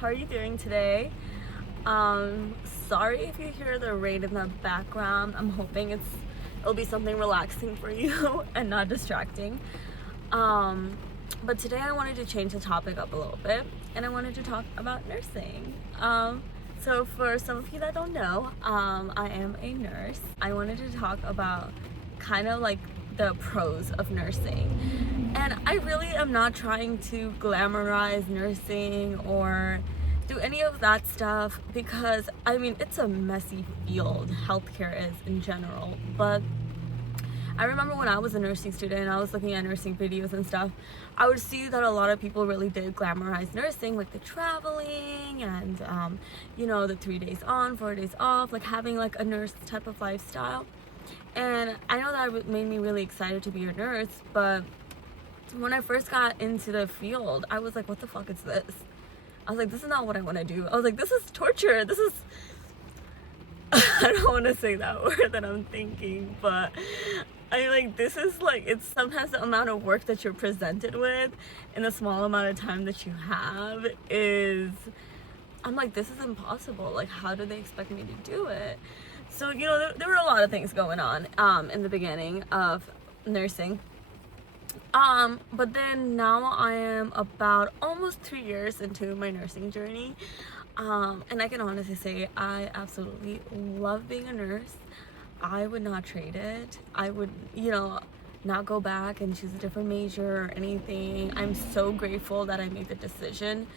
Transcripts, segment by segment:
How are you doing today? Sorry if you hear the rain in the background. I'm hoping it'll be something relaxing for you and not distracting. But today I wanted to change the topic up a little bit, and I wanted to talk about nursing. So for some of you that don't know, I am a nurse. I wanted to talk about kind of like the pros of nursing. And I really am not trying to glamorize nursing or do any of that stuff, because I mean, it's a messy field, healthcare is in general. But I remember when I was a nursing student and I was looking at nursing videos and stuff, I would see that a lot of people really did glamorize nursing, like the traveling and the 3 days on, 4 days off, like having like a nurse type of lifestyle. And I know that made me really excited to be a nurse, but when I first got into the field, I was like, what the fuck is this? I was like, this is not what I want to do. I was like, this is torture. This is I don't want to say that word that I'm thinking, but this is like, it's sometimes the amount of work that you're presented with in a small amount of time that you have is, I'm like, this is impossible. Like, how do they expect me to do it? So, there were a lot of things going on in the beginning of nursing. But then now I am about almost 3 years into my nursing journey. And I can honestly say I absolutely love being a nurse. I would not trade it. I would, not go back and choose a different major or anything. I'm so grateful that I made the decision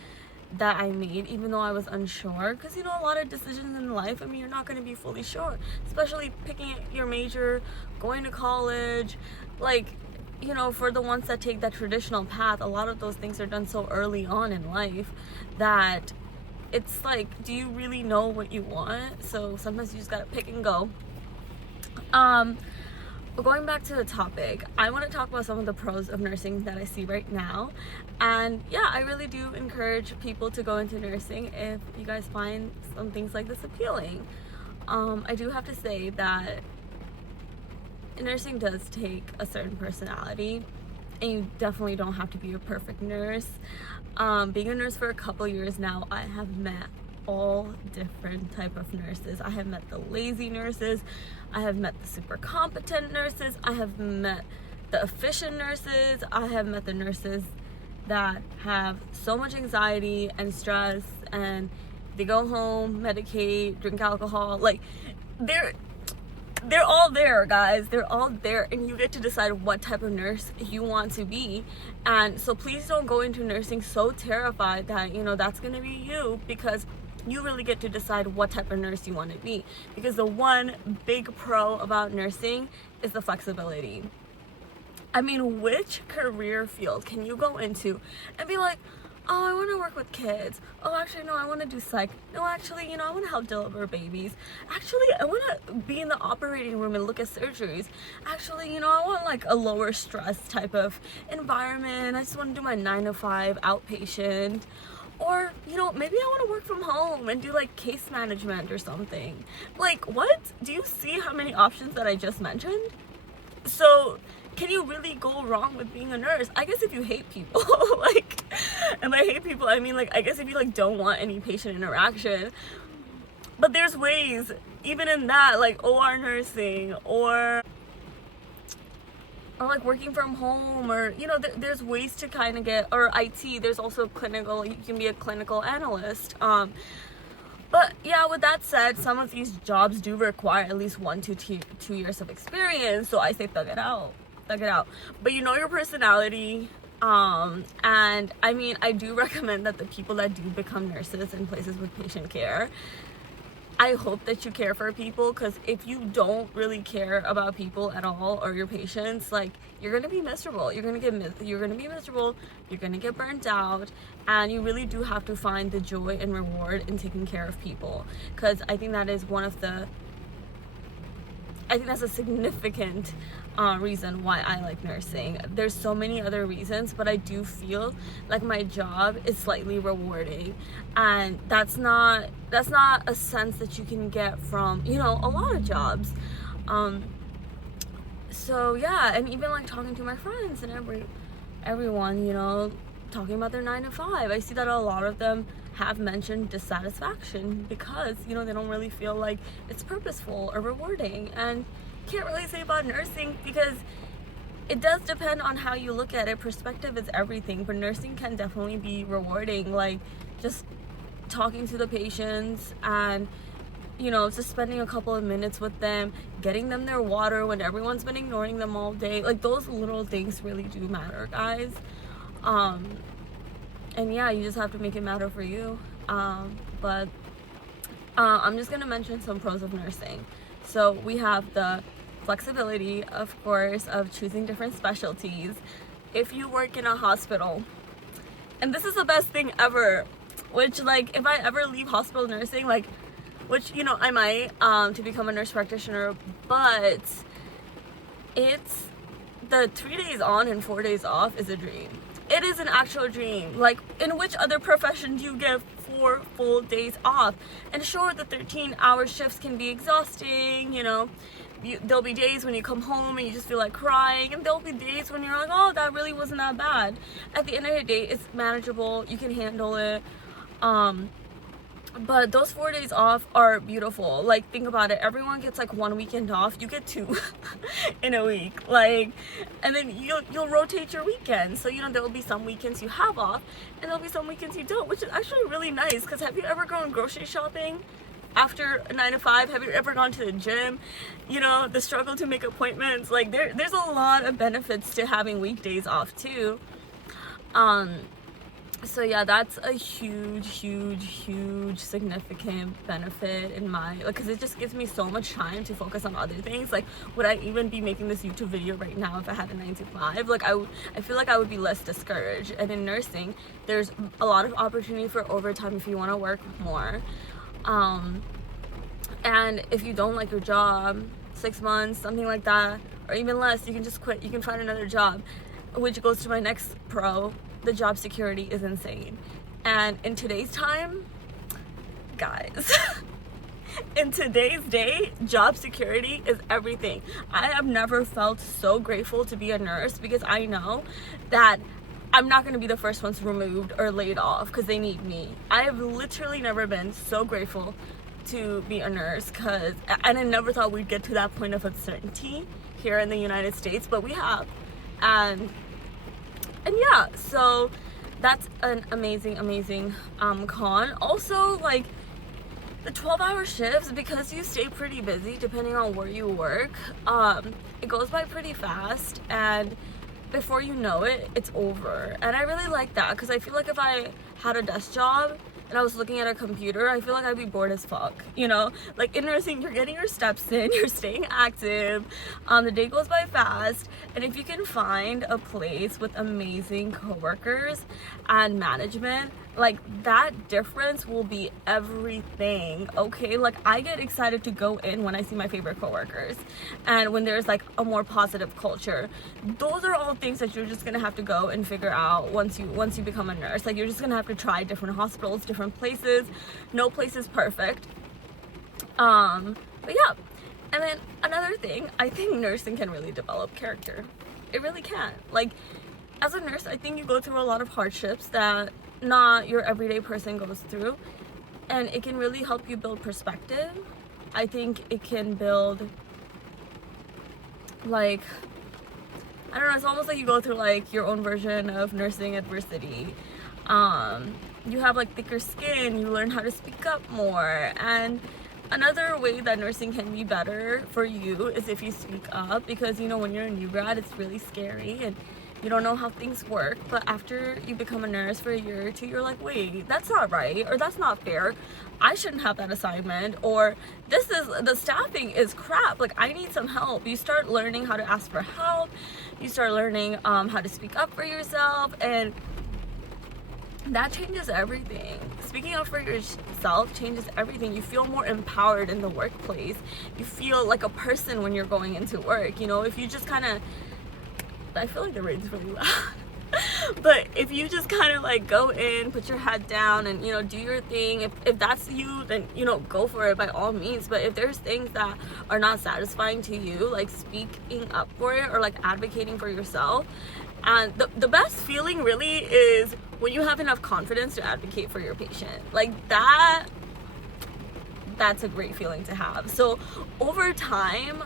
that I made, even though I was unsure, because a lot of decisions in life, I mean, you're not going to be fully sure, especially picking your major, going to college, for the ones that take that traditional path. A lot of those things are done so early on in life that it's like, do you really know what you want? So sometimes you just gotta pick and go. But going back to the topic, I want to talk about some of the pros of nursing that I see right now. And yeah, I really do encourage people to go into nursing if you guys find some things like this appealing. I do have to say that nursing does take a certain personality, and you definitely don't have to be a perfect nurse. Being a nurse for a couple years now, I have met all different type of nurses. I have met the lazy nurses, I have met the super competent nurses, I have met the efficient nurses, I have met the nurses that have so much anxiety and stress, and they go home, medicate, drink alcohol. Like, they're all there, guys. They're all there, and you get to decide what type of nurse you want to be. And so please don't go into nursing so terrified that that's gonna be you, because you really get to decide what type of nurse you want to be. Because the one big pro about nursing is the flexibility. I mean, which career field can you go into and be like, oh, I want to work with kids. Oh, actually, no, I want to do psych. No, actually, I want to help deliver babies. Actually, I want to be in the operating room and look at surgeries. Actually, I want like a lower stress type of environment. I just want to do my 9 to 5 outpatient. Or, maybe I want to work from home and do like case management or something. Like, what? Do you see how many options that I just mentioned? So, can you really go wrong with being a nurse? I guess if you hate people, and by hate people, I mean, I guess if you, don't want any patient interaction. But there's ways, even in that, like OR nursing, or working from home, or, there's ways to kind of get, or IT, there's also clinical, you can be a clinical analyst. But yeah, with that said, some of these jobs do require at least 1 to 2 years of experience. So I say thug it out. But your personality. And I mean, I do recommend that the people that do become nurses in places with patient care, I hope that you care for people, because if you don't really care about people at all, or your patients, you're gonna be miserable. You're gonna be miserable. You're gonna get burnt out, and you really do have to find the joy and reward in taking care of people. Because I think that is that's a significant reason why I like nursing. There's so many other reasons, but I do feel like my job is slightly rewarding, and that's not a sense that you can get from a lot of jobs. So yeah, and even talking to my friends and everyone, talking about their 9 to 5. I see that a lot of them have mentioned dissatisfaction because, you know, they don't really feel like it's purposeful or rewarding. And can't really say about nursing because it does depend on how you look at it. Perspective is everything, but nursing can definitely be rewarding. Like just talking to the patients and, you know, just spending a couple of minutes with them, getting them their water when everyone's been ignoring them all day. Like those little things really do matter, guys. And yeah, you just have to make it matter for you. But I'm just gonna mention some pros of nursing. So we have the flexibility, of course, of choosing different specialties. If you work in a hospital, and this is the best thing ever, which like if I ever leave hospital nursing, like, which, you know, I might to become a nurse practitioner, but it's the 3 days on and 4 days off is a dream. It is an actual dream. Like, in which other profession do you get 4 full days off? And sure, the 13-hour shifts can be exhausting, you know. There'll be days when you come home and you just feel like crying, and there'll be days when you're like, oh, that really wasn't that bad. At the end of the day, it's manageable. You can handle it. But those 4 days off are beautiful. Like, think about it. Everyone gets like 1 weekend off. You get 2 in a week. Like, and then you'll rotate your weekends. So, you know, there'll be some weekends you have off and there'll be some weekends you don't, which is actually really nice. Because have you ever gone grocery shopping after 9 to 5? Have you ever gone to the gym? You know, the struggle to make appointments. Like, there's a lot of benefits to having weekdays off too. So yeah, that's a huge significant benefit in my, like, because it just gives me so much time to focus on other things. Like, would I even be making this YouTube video right now if I had a 9 to 5? Like, I feel like I would be less discouraged. And in nursing, there's a lot of opportunity for overtime if you want to work more. And if you don't like your job, 6 months, something like that, or even less, you can just quit. You can find another job, which goes to my next pro. The job security is insane. And in today's time, guys, in today's day, job security is everything. I have never felt so grateful to be a nurse because I know that I'm not going to be the first ones removed or laid off because they need me. I have literally never been so grateful to be a nurse, and I never thought we'd get to that point of uncertainty here in the United States, but we have. And yeah, so that's an amazing con. Also, like, the 12-hour shifts, because you stay pretty busy depending on where you work, it goes by pretty fast, and before you know it, it's over. And I really like that because I feel like if I had a desk job and I was looking at a computer, I feel like I'd be bored as fuck, you know? Like, in nursing, you're getting your steps in, you're staying active, the day goes by fast, and if you can find a place with amazing coworkers and management, like, that difference will be everything, okay? Like, I get excited to go in when I see my favorite coworkers and when there's like a more positive culture. Those are all things that you're just gonna have to go and figure out once you become a nurse. Like, you're just gonna have to try different hospitals, different places. No place is perfect. But yeah. And then another thing, I think nursing can really develop character. It really can. Like, as a nurse, I think you go through a lot of hardships that not your everyday person goes through, and it can really help you build perspective. I think it can build, like, I don't know, it's almost like you go through like your own version of nursing adversity. You have like thicker skin, you learn how to speak up more. And another way that nursing can be better for you is if you speak up, because, you know, when you're a new grad, it's really scary and you don't know how things work. But after you become a nurse for a year or two, you're like, wait, that's not right, or that's not fair. I shouldn't have that assignment, or the staffing is crap. Like, I need some help. You start learning how to ask for help. You start learning how to speak up for yourself, and that changes everything. Speaking up for yourself changes everything. You feel more empowered in the workplace. You feel like a person when you're going into work. You know, if you just kind of, I feel like the rain's really loud. But if you just kind of like go in, put your head down, and, you know, do your thing. If that's you, then, you know, go for it by all means. But if there's things that are not satisfying to you, like speaking up for it or like advocating for yourself, And the best feeling really is when you have enough confidence to advocate for your patient. Like that's a great feeling to have. So over time,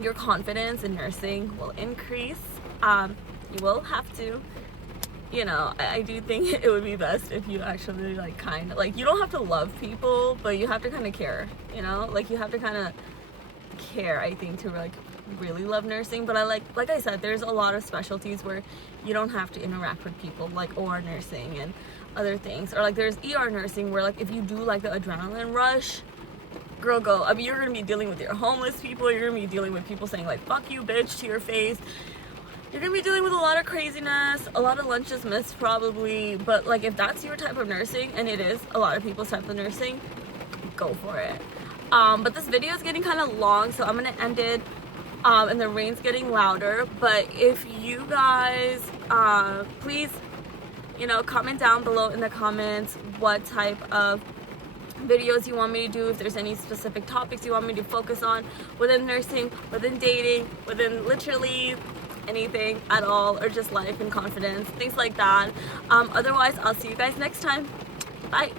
your confidence in nursing will increase. You will have to, you know, I do think it would be best if you actually like kind of like, you don't have to love people, but you have to kind of care, you know, like you have to kind of care, I think, to like really love nursing. But I like I said, there's a lot of specialties where you don't have to interact with people, like OR nursing and other things, or like there's ER nursing where like if you do like the adrenaline rush, girl, go. I mean, you're gonna be dealing with your homeless people, you're gonna be dealing with people saying like fuck you bitch to your face, you're gonna be dealing with a lot of craziness, a lot of lunches missed probably. But like if that's your type of nursing, and it is a lot of people's type of nursing, go for it. But this video is getting kind of long, so I'm gonna end it. And the rain's getting louder. But if you guys please, you know, comment down below in the comments what type of videos you want me to do, if there's any specific topics you want me to focus on within nursing, within dating, within literally anything at all, or just life and confidence, things like that. Otherwise, I'll see you guys next time. Bye.